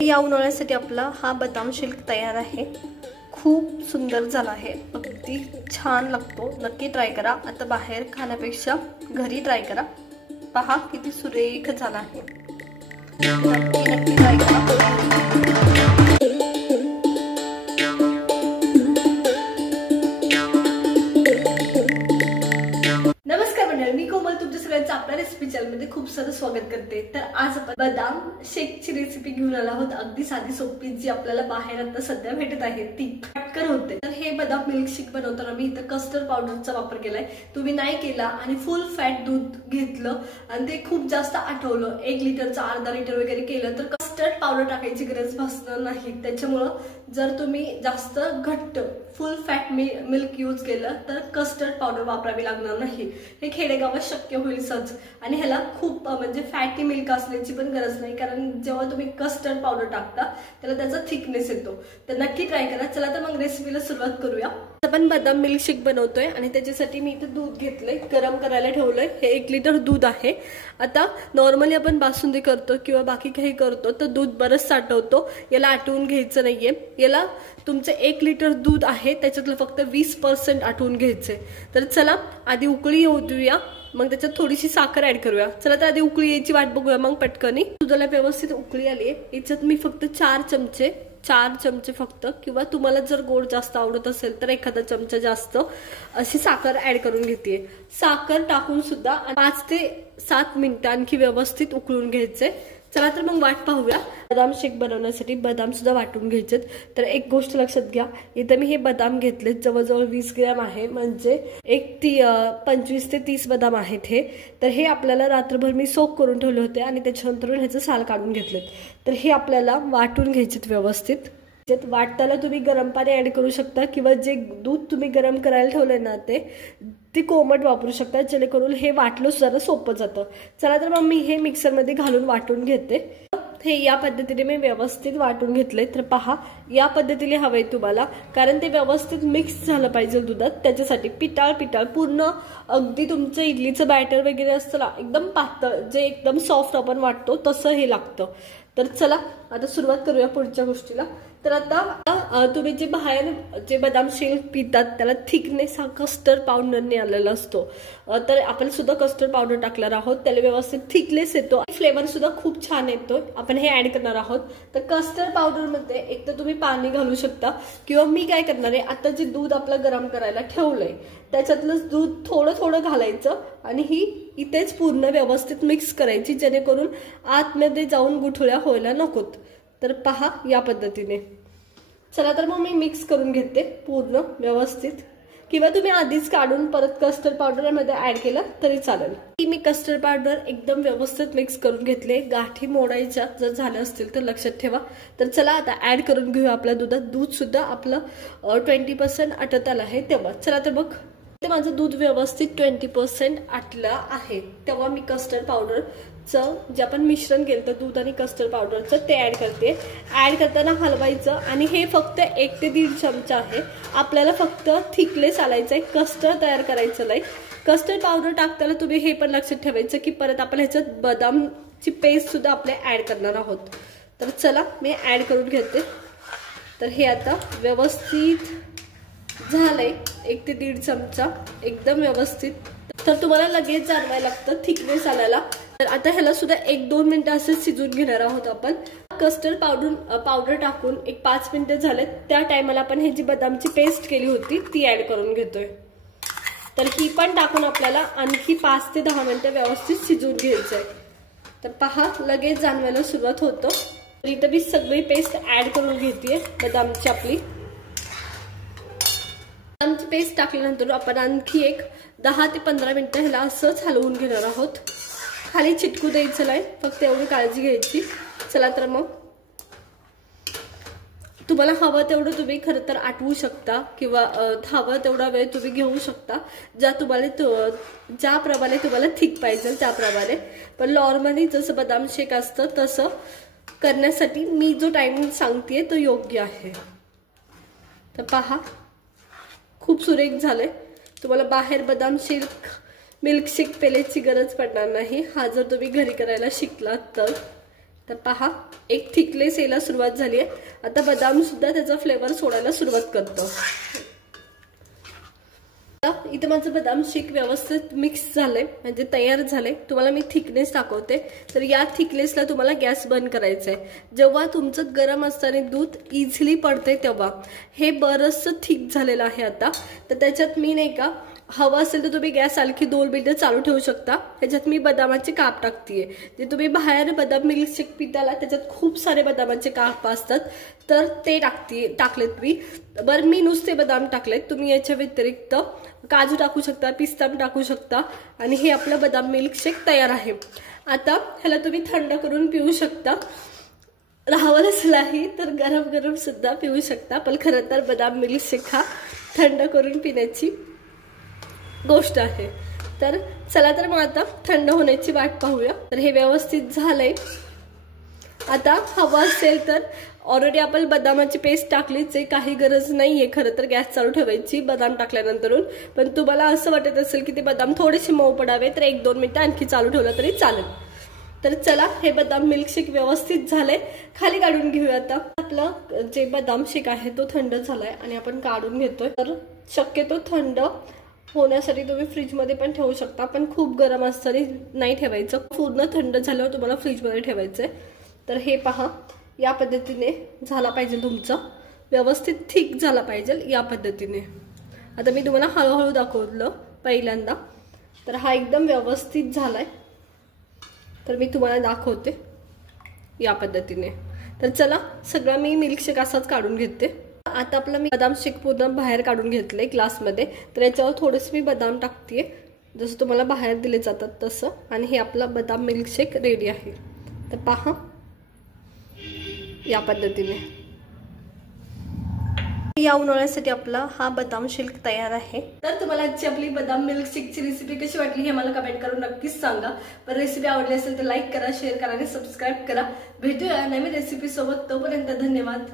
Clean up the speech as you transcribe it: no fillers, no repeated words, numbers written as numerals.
या उन्हाळ्यासाठी आपला हा बदाम शेक तयार आहे। खूप सुंदर झाला आहे, अगदी छान लागतो। नक्की ट्राय करा। आता बाहेर खाण्यापेक्षा घरी ट्राय करा। पहा किती सुरेख झाला आहे। नक्की ट्राय करा। मी कोमल तुमच्या सगळ्यांचं आपल्या रेसिपी चॅनलमध्ये खूप सारं स्वागत करते। तर आज आपण बदाम शेकची रेसिपी घेऊन आलो आहोत। अगदी साधी सोपी जी आपल्याला बाहेर आता सध्या भेटत आहे ती पटकन होते। तर हे बदाम मिल्क शेक बनवताना मी इथं कस्टर्ड पावडरचा वापर केलाय। तुम्ही नाही केला आणि फुल फॅट दूध घेतलं आणि ते खूप जास्त आठवलं, 1 लिटरचं अर्धा लिटर वगैरे केलं तर कस्टर्ड पावडर टाकायची गरज भासणार नाही। त्याच्यामुळे जर तुम्ही जास्त घट्ट फुल फॅट मिल्क यूज केलं तर कस्टर्ड पावडर वापरावी लागणार नाही। हे खेडेगावात शक्य होईल सहज। आणि ह्याला खूप म्हणजे फॅटी मिल्क असण्याची पण गरज नाही, कारण जेव्हा तुम्ही कस्टर्ड पावडर टाकता त्याला त्याचा थिकनेस येतो। तर नक्की ट्राय करा। चला तर मग रेसिपीला सुरुवात करूया। आपण बदाम मिल्क शेक बनवतोय आणि त्याच्यासाठी मी इथे दूध घेतलंय, गरम करायला ठेवलंय। हे 1 लिटर दूध आहे। आता नॉर्मली आपण बासुंदी करतो किंवा बाकी काही करतो तर दूध बरंच साठवतो, याला आटवून घ्यायचं नाहीये। याला तुमचे 1 लिटर दूध आहे त्याच्यातलं फक्त 20% आटवून घ्यायचंय। तर चला आधी उकळी येऊ देऊया, मग त्याच्यात थोडीशी साखर ऍड करूया। चला तर आधी उकळी यायची वाट बघूया मग पटकनी। दुधाला व्यवस्थित उकळी आली आहे। याच्यात मी फक्त 4 चमचे फक्त, किंवा तुम्हाला जर गोड जास्त आवडत असेल तर एखादा चमचा जास्त अशी साखर ऍड करून घेते। साखर टाकून सुद्धा 5 ते 7 मिनिटं आणखी व्यवस्थित उकळून घ्यायचे। चला तर मग वाट पाहूया। बदाम शेक बनवण्यासाठी बदाम सुद्धा वाटून घ्यायचे। तर एक गोष्ट लक्षात घ्या, इथे मी हे बदाम घेतले जवळजवळ 20 ग्रॅम आहे, म्हणजे 25 ते 30 बदाम आहेत हे। तर हे आपल्याला रात्रभर मी सोक करून ठेवले होते आणि त्याच्यानंतर ह्याचं साल काढून घेतले। तर हे आपल्याला वाटून घ्यायचे व्यवस्थित। वाटताना तुम्ही गरम पाणी ऍड करू शकता किंवा जे दूध तुम्ही गरम करायला ठेवलंय ना ते कोमट वापरू शकता, जेणेकरून हे वाटलं जरा सोपं जातं। चला तर मग मी हे मिक्सर मध्ये घालून वाटून घेते। हे या पद्धतीने मी व्यवस्थित वाटून घेतले। तर पहा या पद्धतीने हवंय तुम्हाला, कारण ते व्यवस्थित मिक्स झालं पाहिजे दुधात। त्याच्यासाठी पिटाळ पूर्ण अगदी तुमचं इडलीचं बॅटर वगैरे असतं ना एकदम पातळ, जे एकदम सॉफ्ट आपण वाटतो तसं हे लागतं। तर चला आता सुरुवात करूया पुढच्या गोष्टीला। तर आता तुम्ही जे बाहेर जे बदाम शेक पितात त्याला थिकनेस हा कस्टर्ड पावडरने आलेला असतो। तर आपण सुद्धा कस्टर्ड पावडर टाकणार आहोत, त्याला व्यवस्थित थिकनेस येतो, फ्लेवर सुद्धा खूप छान येतो। आपण हे ऍड करणार आहोत। तर कस्टर्ड पावडर मध्ये एक तर तुम्ही पाणी घालू शकता, किंवा मी काय करणार आहे, आता जे दूध आपलं गरम करायला ठेवलंय त्याच्यातलं दूध थोडं घालायचं आणि ही इथेच पूर्ण व्यवस्थित मिक्स करायची, जेणेकरून आतमध्ये जाऊन गुठळ्या व्हायला नकोत। तर पहा या पद्धतीने। चला तर मग मी मिक्स करून घेते पूर्ण व्यवस्थित, किंवा तुम्ही आधीच काढून परत कस्टर्ड पावडर मध्ये ऍड केलं तरी चालेल। मी कस्टर्ड पावडर एकदम व्यवस्थित मिक्स करून घेतले। गाठी मोडायच्या जर झाल्या असतील तर लक्षात ठेवा। तर चला आता ऍड करून घेऊया आपल्या दुधात। दूध सुद्धा आपलं 20% आटत आलं आहे तेव्हा। चला तर बघ ते माझं दूध व्यवस्थित 20% आटलं आहे, तेव्हा मी कस्टर्ड पावडरचं जे आपण मिश्रण केलं दूध आणि कस्टर्ड पावडरचं ते ऍड करते। ऍड करताना हलवायचं आणि हे फक्त 1 ते 1.5 चमचा आहे। आपल्याला फक्त थिकनेस आलायचं आहे, कस्टर्ड तयार करायचं नाही। कस्टर्ड पावडर टाकताना तुम्ही हे पण लक्षात ठेवायचं की परत आपण ह्याच्यात बदामची पेस्ट सुद्धा आपले ऍड करणार आहोत। तर चला मी ऍड करून घेते। तर हे आता व्यवस्थित झालंय, 1 ते 1.5 चमचा एकदम व्यवस्थित। तर तुम्हाला लगेच जाणवायला लागतं थिकनेस आल्याला। तर आता ह्याला सुद्धा 1-2 मिनिटं असं शिजून घेणार आहोत आपण। कस्टर्ड पावडर टाकून 5 मिनिटं झालेत, त्या टायमाला आपण हे जी बदामची पेस्ट केली होती ती ऍड करून घेतोय। तर ही पण टाकून आपल्याला आणखी 5 ते 10 मिनिटं व्यवस्थित शिजून घ्यायचंय। तर पहा लगेच जाणवायला सुरुवात होतं। तर इथं मी सगळी पेस्ट ऍड करून घेतेय बदामची आपली। बदामची पेस्ट टाकल्यानंतर आपण आणखी 10 ते 15 मिनिटं ह्याला असंच हलवून घेणार आहोत। खाली चिटकू द्यायचं नाही, फक्त एवढी काळजी घ्यायची। चला तर मग तुम्हाला हवं तेवढं तुम्ही खरं तर आटवू शकता, किंवा हवं तेवढा वेळ तुम्ही घेऊ शकता, ज्याप्रमाणे तुम्हाला थिक पाहिजे त्याप्रमाणे। पण नॉर्मली जसं बदाम शेक असतं तसं करण्यासाठी मी जो टाइम सांगतेय तो योग्य आहे। तर पहा खूप सुरेख झाले। तुम्हाला बाहेर बदाम शेक मिल्क शेक पेल्याची गरज पडणार नाही, हा जर तुम्ही घरी करायला शिकलात तर। तर पहा एक थिकनेस यायला सुरुवात झाली आहे. आता बदाम सुद्धा त्याचा फ्लेवर सोडायला सुरुवात करतो. इथं माझं बदाम शेक व्यवस्थित मिक्स झालंय म्हणजे तयार झालंय. तुम्हाला मी थिकनेस दाखवते. तर या थिकनेसला तुम्हाला गॅस बंद करायचा आहे. जेव्हा तुमचं गरम असताना दूध इझिली पडते तेव्हा हे बरंचसं थिक झालेलं आहे. आता तर त्याच्यात मी नाही का हवं असेल तर तुम्ही गॅस आणखी 2 मिनिटं चालू ठेवू शकता. त्याच्यात मी बदामाचे काप टाकतेय. जे तुम्ही बाहेर बदाम मिल्कशेक पिताला त्याच्यात खूप सारे बदामाचे काप असतात तर ते टाकलेत मी. बरं मी नुसते बदाम टाकलेत. तुम्ही याच्या व्यतिरिक्त काजू टाकू शकता, पिस्ता टाकू शकता आणि हे आपलं बदाम मिल्कशेक तयार आहे. आता ह्याला तुम्ही थंड करून पिऊ शकता. राहावंच नाही तर गरम गरम सुद्धा पिऊ शकता. पण खरं तर बदाम मिल्कशेक हा थंड करून पिण्याची गोष्ट आहे. तर चला तर मग आता थंड होण्याची वाट पाहूया. तर हे व्यवस्थित झालंय. आता हवं असेल तर ऑलरेडी आपण बदामाची पेस्ट टाकलीच आहे, काही गरज नाहीये खरं तर गॅस चालू ठेवायची बदाम टाकल्यानंतरून. पण तुम्हाला असं वाटत असेल की ते बदाम थोडेसे मऊ पडावे तर 1-2 मिनिटं आणखी चालू ठेवलं तरी चालेल. तर चला हे बदाम मिल्कशेक व्यवस्थित झाले, खाली काढून घेऊया. आता आपलं जे बदाम शेक आहे तो थंड झालाय आणि आपण काढून घेतोय. तर शक्यतो थंड होण्यासाठी तुम्ही फ्रीजमध्ये पण ठेवू शकता, पण खूप गरम असताना नाही ठेवायचं. पूर्ण थंड झाल्यावर तुम्हाला फ्रीजमध्ये ठेवायचंय. तर हे पहा या पद्धतीने झाला पाहिजे, तुमचं व्यवस्थित थिक झाला पाहिजे या पद्धतीने. आता मी तुम्हाला हळूहळू दाखवलं पहिल्यांदा. तर हा एकदम व्यवस्थित झालाय. तर मी तुम्हाला दाखवते या पद्धतीने. तर चला सगळं मी मिल्कशेक असाच काढून घेते. आता आपला मी बदाम शेक पूर्ण बाहेर काढून घेतलंय ग्लासमध्ये. तर याच्यावर थोडेसे मी बदाम टाकतेय जसं तुम्हाला बाहेर दिले जातात तसं. आणि हे आपला बदाम मिल्कशेक रेडी आहे. तर पहा या पद्धतीने या उन्हाळ्यासाठी आपला हा बदाम शेक तयार आहे. तर तुम्हाला आजची आपली बदाम मिल्कशेकची रेसिपी कशी वाटली हे मला कमेंट करून नक्कीच सांगा. पण रेसिपी आवडली असेल तर लाईक करा, शेअर करा आणि सबस्क्राईब करा. भेटूया नवीन रेसिपी सोबत. तोपर्यंत धन्यवाद.